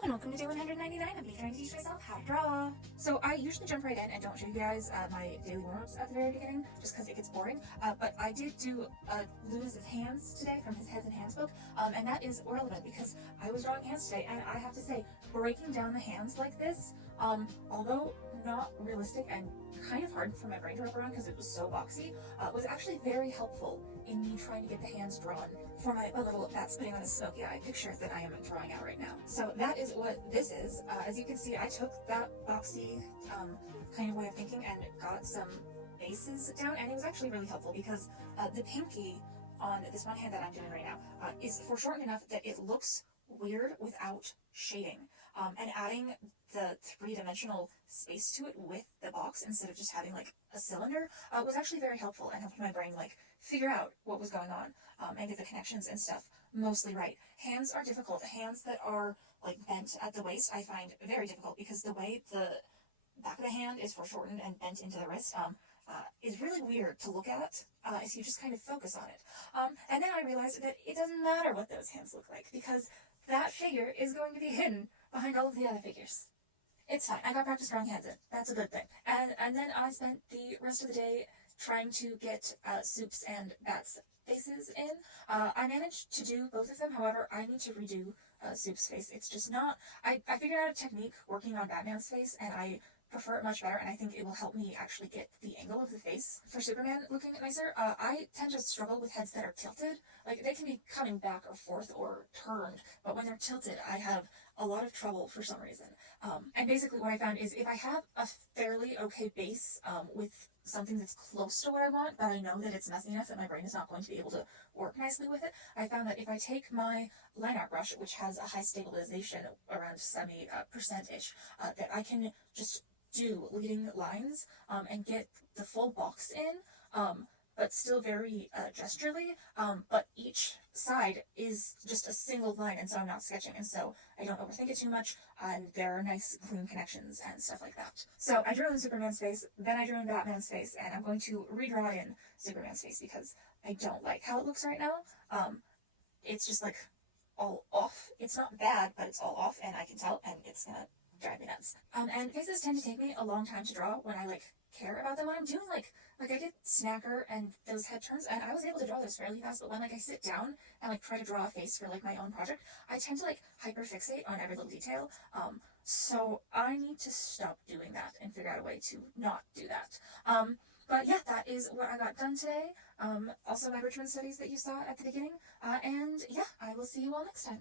Hello and welcome to day 199 of me trying to teach myself how to draw. So I usually jump right in and don't show you guys my daily warm-ups at the very beginning just because it gets boring, but I did do Louis' hands today from his Heads and Hands book, and that is relevant because I was drawing hands today, and I have to say, breaking down the hands like this, although not realistic and kind of hard for my brain to wrap around because it was so boxy, was actually very helpful in me trying to get the hands drawn for my little bat spitting on a smoky eye picture that I am drawing out right now. So that is what this is. As you can see, I took that boxy kind of way of thinking and got some bases down, and it was actually really helpful because the pinky on this one hand that I'm doing right now is foreshortened enough that it looks weird without shading, and adding the three-dimensional space to it with the box instead of just having like a cylinder was actually very helpful and helped my brain like figure out what was going on and get the connections and stuff mostly right. Hands are difficult. Hands that are like bent at the waist I find very difficult because the way the back of the hand is foreshortened and bent into the wrist is really weird to look at if you just kind of focus on it. And then I realized that it doesn't matter what those hands look like because that figure is going to be hidden behind all of the other figures. It's fine. I got practice drawing hands in. That's a good thing. And then I spent the rest of the day trying to get Soup's and Bat's faces in. I managed to do both of them. However, I need to redo Soup's face. It's just not... I figured out a technique working on Batman's face, and I prefer it much better, and I think it will help me actually get the angle of the face for Superman looking nicer. I tend to struggle with heads that are tilted. Like, they can be coming back or forth or turned, but when they're tilted, I have a lot of trouble for some reason. And basically what I found is if I have a fairly okay base with something that's close to what I want, but I know that it's messy enough that my brain is not going to be able to work nicely with it, I found that if I take my line art brush, which has a high stabilization around 70%-ish, that I can just do leading lines and get the full box in, but still very gesturally, but each side is just a single line, and so I'm not sketching, and so I don't overthink it too much, and there are nice clean connections and stuff like that. So I drew in Superman's face, then I drew in Batman's face, and I'm going to redraw in Superman's face because I don't like how it looks right now. It's just like all off. It's not bad, but it's all off, and I can tell, and it's gonna drive me nuts. And faces tend to take me a long time to draw when I care about them. When I'm doing like I did Snacker and those head turns, and I was able to draw those fairly fast, but when I sit down and try to draw a face for my own project, I tend to hyperfixate on every little detail. So I need to stop doing that and figure out a way to not do that. But yeah, that is what I got done today. Also my Richmond studies that you saw at the beginning. And yeah, I will see you all next time.